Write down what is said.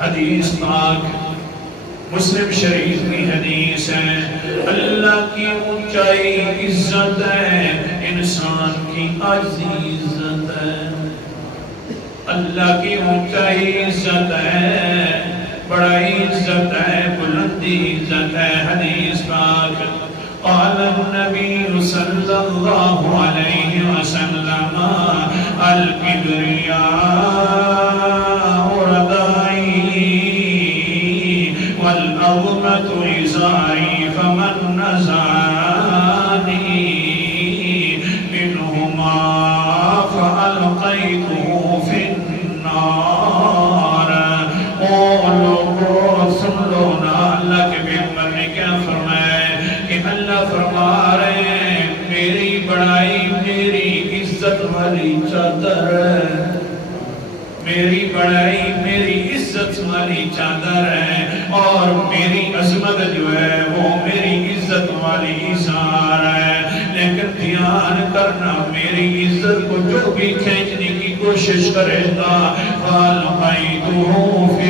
حدیث پاک مسلم شریف کی حدیث ہے، اللہ کی اونچائی عزت ہے، انسان کی عاجزی عزت ہے۔ اللہ کی اونچائی عزت ہے، بڑائی عزت ہے، بلندی عزت ہے۔ حدیث پاک قال النبی صلی اللہ علیہ وسلم الکبریاء ردائی والعظمت ازاری فمن نزعنی منہما فألقیته فی النار۔ او لوگو سن لو نا، اللہ کے پیغمبر نے کیا فرمایا کہ اللہ فرما رہے ہیں میری بڑائی میری عزت والی چادر ہے، میری بڑائی میری عزت والی چادر ہے، اور میری عظمت جو ہے وہ میری عزت والی اظہار ہے۔ لیکن دھیان کرنا، میری عزت کو جو بھی کھینچنے کی کوشش کرے گا فَالْقَيْتُهُ فِي